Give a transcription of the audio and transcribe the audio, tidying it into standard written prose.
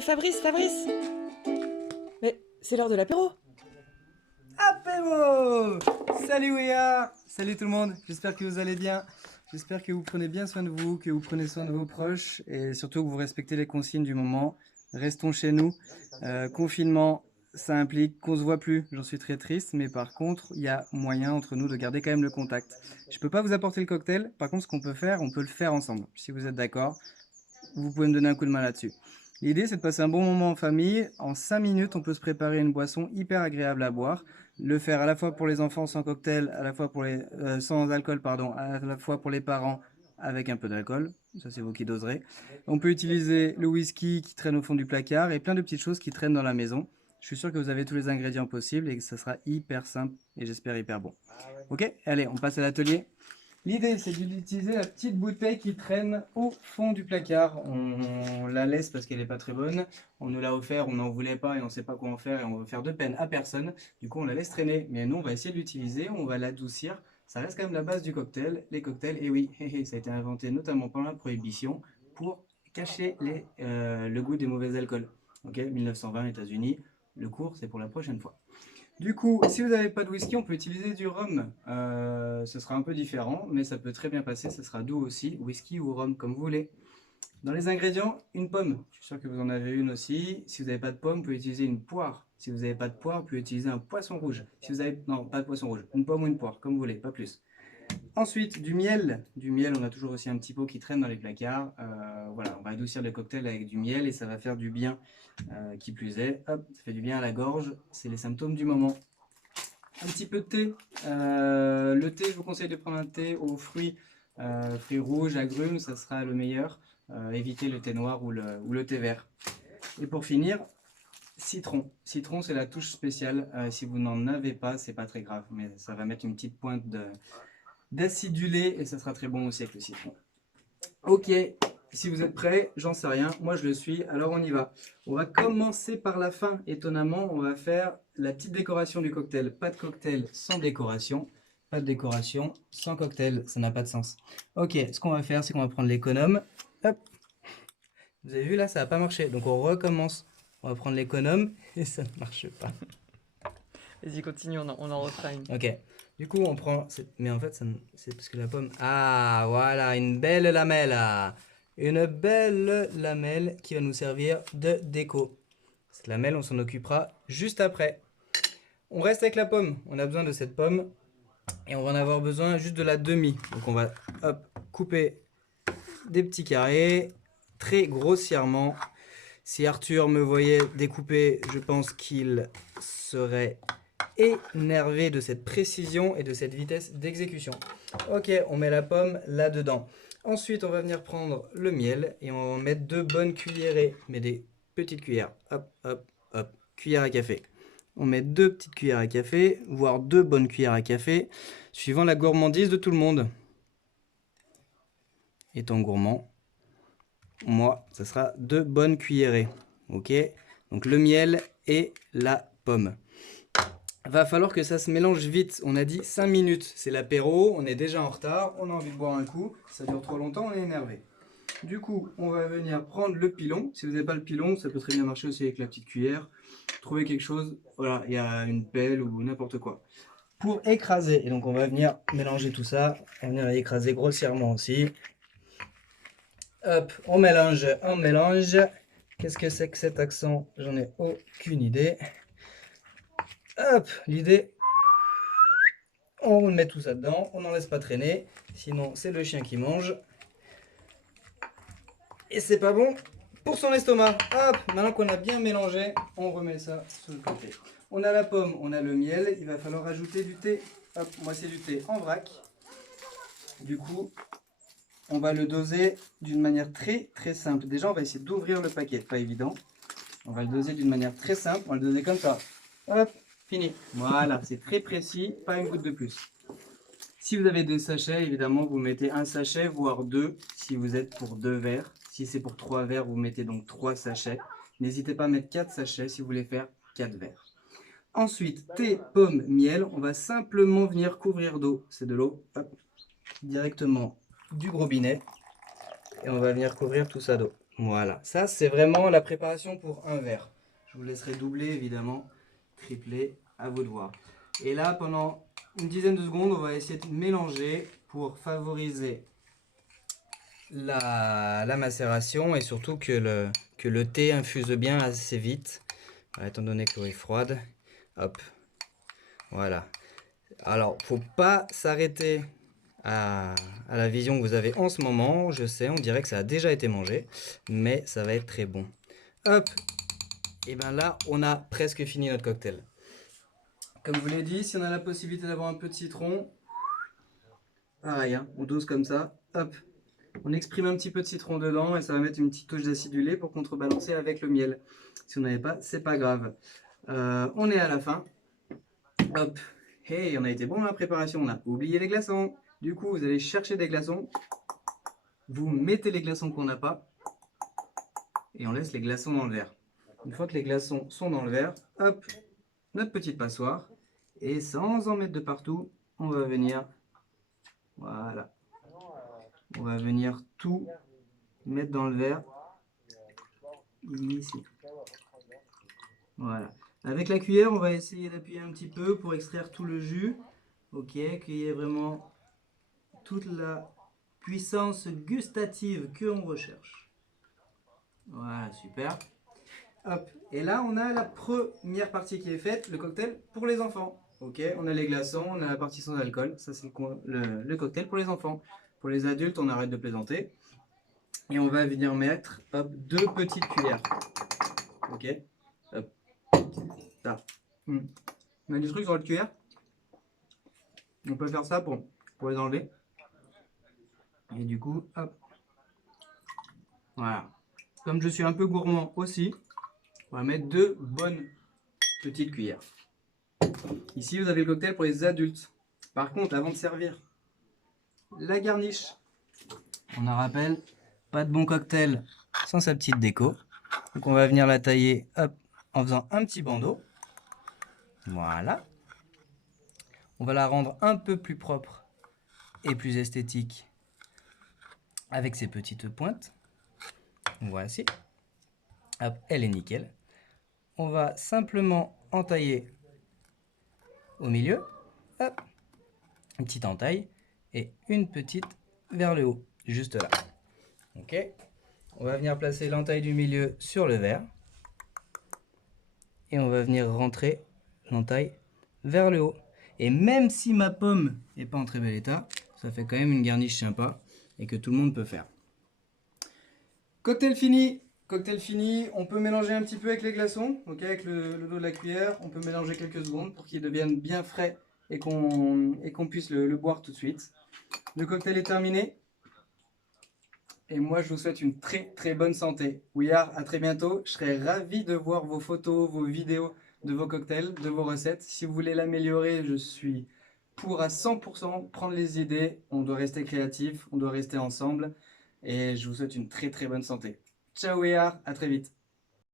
Fabrice, Fabrice! Mais c'est l'heure de l'apéro! Apéro! Salut Wea! Salut tout le monde, j'espère que vous allez bien. J'espère que vous prenez bien soin de vous, que vous prenez soin de vos proches et surtout que vous respectez les consignes du moment. Restons chez nous. Confinement, ça implique qu'on se voit plus. J'en suis très triste, mais par contre, il y a moyen entre nous de garder quand même le contact. Je peux pas vous apporter le cocktail. Par contre, ce qu'on peut faire, on peut le faire ensemble. Si vous êtes d'accord, vous pouvez me donner un coup de main là-dessus. L'idée, c'est de passer un bon moment en famille. En 5 minutes, on peut se préparer une boisson hyper agréable à boire. Le faire à la fois pour les enfants sans cocktail, à la fois pour les sans alcool, pardon, à la fois pour les parents avec un peu d'alcool. Ça, c'est vous qui doserez. On peut utiliser le whisky qui traîne au fond du placard et plein de petites choses qui traînent dans la maison. Je suis sûr que vous avez tous les ingrédients possibles et que ça sera hyper simple et j'espère hyper bon. Ok, allez, on passe à l'atelier. L'idée, c'est d'utiliser la petite bouteille qui traîne au fond du placard. On la laisse parce qu'elle n'est pas très bonne. On nous l'a offert, on n'en voulait pas et on ne sait pas quoi en faire et on veut faire de peine à personne. Du coup, on la laisse traîner. Mais nous, on va essayer de l'utiliser, on va l'adoucir. Ça reste quand même la base du cocktail. Les cocktails, et oui, ça a été inventé notamment pendant la Prohibition pour cacher le goût des mauvais alcools. Ok, 1920, États-Unis. Le cours, c'est pour la prochaine fois. Du coup, si vous n'avez pas de whisky, on peut utiliser du rhum. Ce sera un peu différent, mais ça peut très bien passer. Ça sera doux aussi, whisky ou rhum, comme vous voulez. Dans les ingrédients, une pomme. Je suis sûr que vous en avez une aussi. Si vous n'avez pas de pomme, vous pouvez utiliser une poire. Si vous n'avez pas de poire, vous pouvez utiliser un poisson rouge. Si vous avez... Non, pas de poisson rouge. Une pomme ou une poire, comme vous voulez, pas plus. Ensuite, du miel. Du miel, on a toujours aussi un petit pot qui traîne dans les placards. Voilà, on va adoucir le cocktail avec du miel et ça va faire du bien. Qui plus est, hop, ça fait du bien à la gorge. C'est les symptômes du moment. Un petit peu de thé. Le thé, je vous conseille de prendre un thé aux fruits, fruits rouges, agrumes, ça sera le meilleur. Évitez le thé noir ou le thé vert. Et pour finir, citron. Citron, c'est la touche spéciale. Si vous n'en avez pas, c'est pas très grave, mais ça va mettre une petite pointe d'acidulé et ça sera très bon aussi avec le citron. Ok, si vous êtes prêts, j'en sais rien, moi je le suis, alors on y va. On va commencer par la fin, étonnamment, on va faire la petite décoration du cocktail. Pas de cocktail sans décoration, pas de décoration sans cocktail, ça n'a pas de sens. Ok, ce qu'on va faire, c'est qu'on va prendre l'économe. Hop, vous avez vu là, ça n'a pas marché, donc on recommence. On va prendre l'économe et ça ne marche pas. Vas-y, continue, on en refera une. Ok, du coup on prend, mais en fait c'est parce que la pomme, ah voilà, une belle lamelle, une belle lamelle qui va nous servir de déco. Cette lamelle on s'en occupera juste après. On reste avec la pomme, on a besoin de cette pomme et on va en avoir besoin juste de la demi. Donc on va hop, couper des petits carrés très grossièrement. Si Arthur me voyait découper, je pense qu'il serait énervé de cette précision et de cette vitesse d'exécution. Ok, on met la pomme là-dedans. Ensuite, on va venir prendre le miel et on va en mettre 2 bonnes cuillerées, mais des petites cuillères. Hop, hop, hop, cuillère à café. On met 2 petites cuillères à café, voire 2 bonnes cuillères à café, suivant la gourmandise de tout le monde. Étant gourmand, moi, ça sera 2 bonnes cuillerées. Ok, donc le miel et la pomme. Va falloir que ça se mélange vite. On a dit 5 minutes. C'est l'apéro, on est déjà en retard, on a envie de boire un coup. Ça dure trop longtemps, on est énervé. Du coup, on va venir prendre le pilon. Si vous n'avez pas le pilon, ça peut très bien marcher aussi avec la petite cuillère. Trouvez quelque chose, voilà, il y a une pelle ou n'importe quoi. Pour écraser, et donc on va venir mélanger tout ça. On va venir écraser grossièrement aussi. Hop, on mélange, on mélange. Qu'est-ce que c'est que cet accent? J'en ai aucune idée. Hop, l'idée, on met tout ça dedans, on n'en laisse pas traîner, sinon c'est le chien qui mange. Et c'est pas bon pour son estomac. Hop, maintenant qu'on a bien mélangé, on remet ça sur le côté. On a la pomme, on a le miel, il va falloir ajouter du thé. Hop, moi c'est du thé en vrac. Du coup, on va le doser d'une manière très très simple. Déjà, on va essayer d'ouvrir le paquet, pas évident. On va le doser d'une manière très simple, on va le doser comme ça. Hop, fini. Voilà, c'est très précis, pas une goutte de plus. Si vous avez des sachets, évidemment, vous mettez un sachet, voire 2, si vous êtes pour 2 verres. Si c'est pour 3 verres, vous mettez donc 3 sachets. N'hésitez pas à mettre 4 sachets si vous voulez faire 4 verres. Ensuite, thé, pomme, miel, on va simplement venir couvrir d'eau. C'est de l'eau, hop, directement du robinet. Et on va venir couvrir tout ça d'eau. Voilà, ça c'est vraiment la préparation pour un verre. Je vous laisserai doubler évidemment, tripler, à vous de voir. Et là, pendant une dizaine de secondes, on va essayer de mélanger pour favoriser la macération et surtout que le thé infuse bien assez vite. Voilà, étant donné que l'eau est froide, hop, voilà. Alors, faut pas s'arrêter à la vision que vous avez en ce moment. Je sais, on dirait que ça a déjà été mangé, mais ça va être très bon. Hop, et bien là, on a presque fini notre cocktail. Comme je vous l'ai dit, si on a la possibilité d'avoir un peu de citron, pareil, hein, on dose comme ça, hop, on exprime un petit peu de citron dedans et ça va mettre une petite touche d'acidulé pour contrebalancer avec le miel. Si on n'avait pas, c'est pas grave. On est à la fin. Hop, hey, on a été bon dans la préparation, on a oublié les glaçons. Du coup, vous allez chercher des glaçons, vous mettez les glaçons qu'on n'a pas et on laisse les glaçons dans le verre. Une fois que les glaçons sont dans le verre, hop, notre petite passoire. Et sans en mettre de partout, on va venir, voilà, on va venir tout mettre dans le verre, ici. Voilà. Avec la cuillère, on va essayer d'appuyer un petit peu pour extraire tout le jus. Ok, qu'il y ait vraiment toute la puissance gustative qu'on recherche. Voilà, super. Hop. Et là, on a la première partie qui est faite, le cocktail pour les enfants. Ok, on a les glaçons, on a la partie sans alcool. Ça, c'est le cocktail pour les enfants. Pour les adultes, on arrête de plaisanter. Et on va venir mettre, hop, 2 petites cuillères. Ok, hop, ça. On a des trucs sur votre cuillère. On peut faire ça pour les enlever. Et du coup, hop. Voilà. Comme je suis un peu gourmand aussi, on va mettre 2 bonnes petites cuillères. Ici, vous avez le cocktail pour les adultes. Par contre, avant de servir la garniche, on en rappelle, pas de bon cocktail sans sa petite déco. Donc on va venir la tailler, hop, en faisant un petit bandeau. Voilà. On va la rendre un peu plus propre et plus esthétique avec ses petites pointes. Voici. Hop, elle est nickel. On va simplement entailler au milieu. Hop, une petite entaille et une petite vers le haut, juste là. Ok. On va venir placer l'entaille du milieu sur le verre. Et on va venir rentrer l'entaille vers le haut. Et même si ma pomme n'est pas en très bel état, ça fait quand même une garniche sympa et que tout le monde peut faire. Cocktail fini. Cocktail fini, on peut mélanger un petit peu avec les glaçons, ok, avec le dos de la cuillère. On peut mélanger quelques secondes pour qu'il devienne bien frais et qu'on puisse le boire tout de suite. Le cocktail est terminé. Et moi, je vous souhaite une très très bonne santé. We are, à très bientôt. Je serai ravi de voir vos photos, vos vidéos de vos cocktails, de vos recettes. Si vous voulez l'améliorer, je suis pour à 100% prendre les idées. On doit rester créatif, on doit rester ensemble. Et je vous souhaite une très très bonne santé. Ciao We are, à très vite.